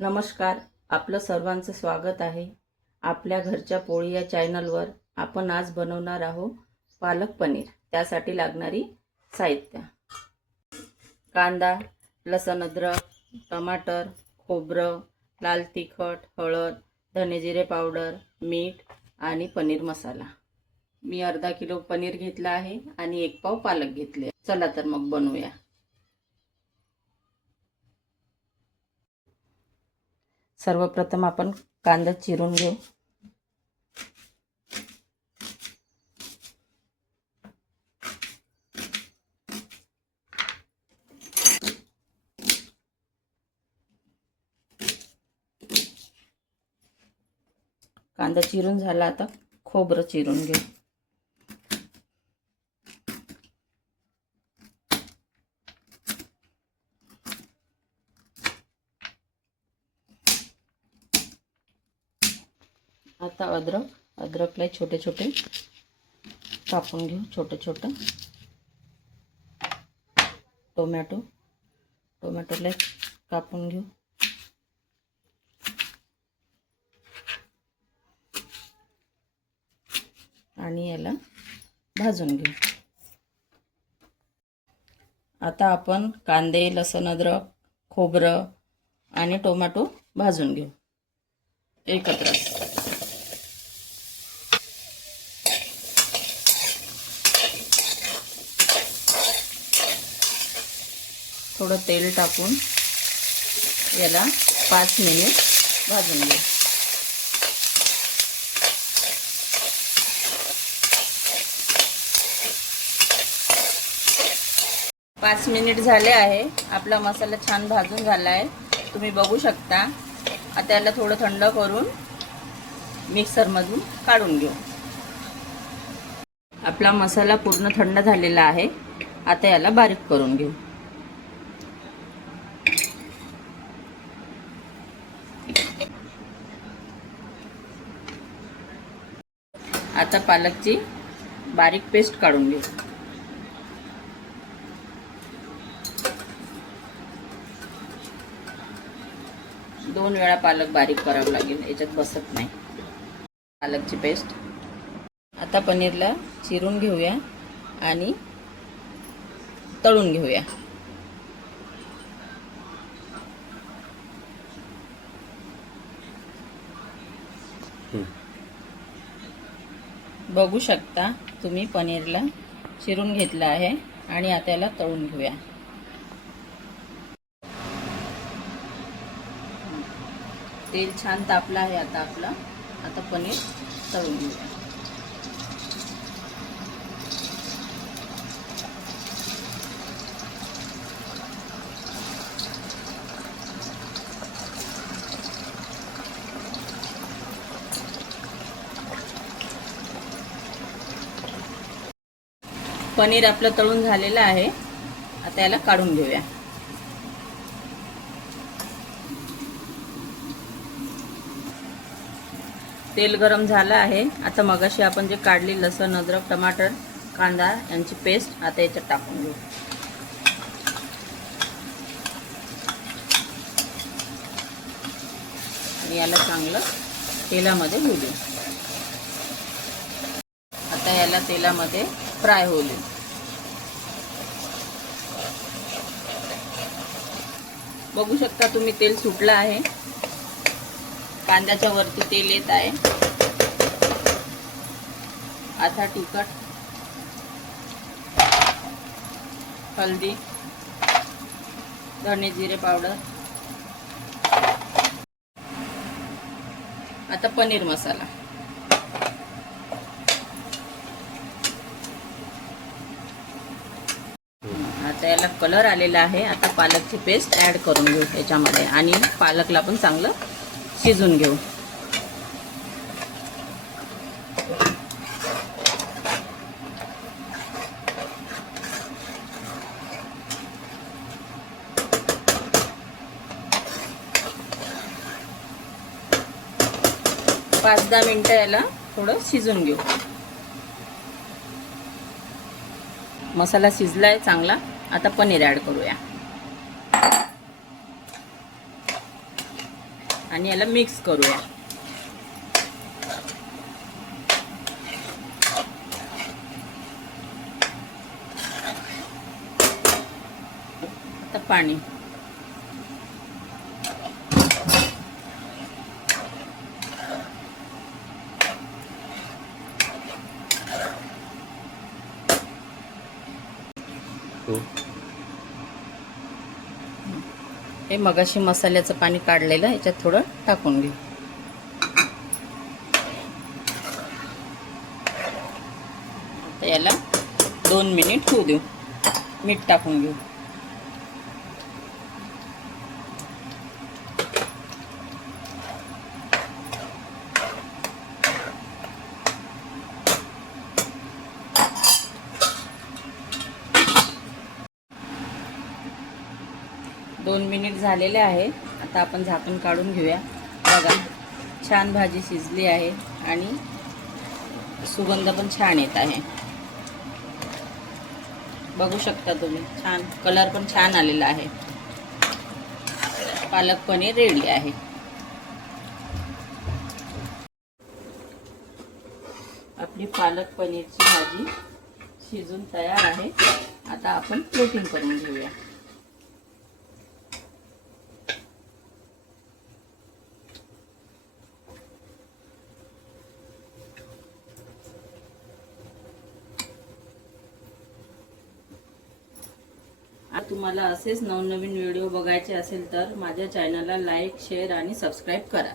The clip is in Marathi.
नमस्कार, आपलं सर्वांचं स्वागत आहे. आपल्या घरच्या पोळी या चॅनलवर आपण आज बनवणार आहोत पालक पनीर. त्यासाठी लागणारी साहित्य: कांदा, लसूण, अद्रक, टमाटर, खोबरं, लाल तिखट, हळद, धने जिरे पावडर, मीठ आणि पनीर मसाला. मी अर्धा किलो पनीर घेतला आहे आणि 1 पाव पालक घेतले. चला तर मग बनवूया. सर्वप्रथम आपण कांदा चिरून घेऊ. कांदा चिरून झाला, आता खोबरं चिरून घेऊ. आता अद्रकला छोटे छोटे कापून घेऊ, छोटे छोटे. टोमॅटोला कापून घेऊ. आणि याला भाजून घेऊ. आता आपण कांदे, लसूण, अद्रक, खोबरं आणि टोमॅटो भाजून घेऊ एकत्र. थोडं तेल टाकून याला 5 मिनिट भाजून घेऊ. पाच मिनिट झाले आहे. आपला मसाला छान भाजून झाला आहे, तुम्ही बघू शकता. आता याला थोडं थंड करून मिक्सरमधून काढून घेऊ. आपला मसाला पूर्ण थंड झालेला आहे. आता याला बारीक करून घेऊ. आता पालकची बारीक पेस्ट काढून घेऊ. दोन वेळा पालक बारीक करावं लागेल, याच्यात बसत नाही पालकची पेस्ट. आता पनीरला चिरून घेऊया आणि तळून घेऊया. बघू शकता तुम्ही, पनीरला चिरून घेतलं आहे आणि आता याला तळून घेऊया. तेल छान तापलं आहे. आता पनीर तळून घेऊया. पनीर आपलं तळून झालेलं आहे. आता याला काढून घेऊया. तेल गरम झालं आहे. आता मगाशी आपण जे काढली लसूण, अद्रक, टमाटर, कांदा यांची पेस्ट आता याच्यात टाकून घेऊ. आणि याला चांगलं तेलामध्ये होऊ देऊ. आता याला तेलामध्ये फ्राय होऊ देऊ. बघू शकता तुम्ही, तेल सुटलं आहे. कांद्याच्या वरती तेल येत आहे. आता तिखट, हळदी, धने जिरे पावडर, आता पनीर मसाला. आता याला कलर आलेला आहे. आता पालकची पेस्ट ॲड करून घेऊ याच्यामध्ये आणि पालकला पण चांगलं शिजून घेऊ. पाच 10 मिनिटं याला थोडं शिजून घेऊ. मसाला शिजलाय चांगला. आता पनीर ॲड करूया. आणि याला मिक्स करूया. आता पाणी. हे मगाशी मसाल्याचं पाणी काढलेलं याच्यात थोडं टाकून घेऊ. आता याला 2 मिनिट होऊ देऊ. मीठ टाकून घेऊ. दोन मिनिट झालेले आहे. आता आपण झाकण काढून घेऊया. बघा छान भाजी शिजली आहे आणि सुगंध पण छान येत आहे. बघू शकता तुम्ही, छान कलर पण छान आलेला आहे. पालक पनीर रेडी आहे. आपली पालक पनीरची भाजी शिजून तयार आहे. आता आपण प्लेटिंग करून घेऊया. तुम्हाला असेच नवनवीन व्हिडिओ बघायचे असेल तर माझ्या चॅनलला लाईक, शेअर आणि सबस्क्राईब करा.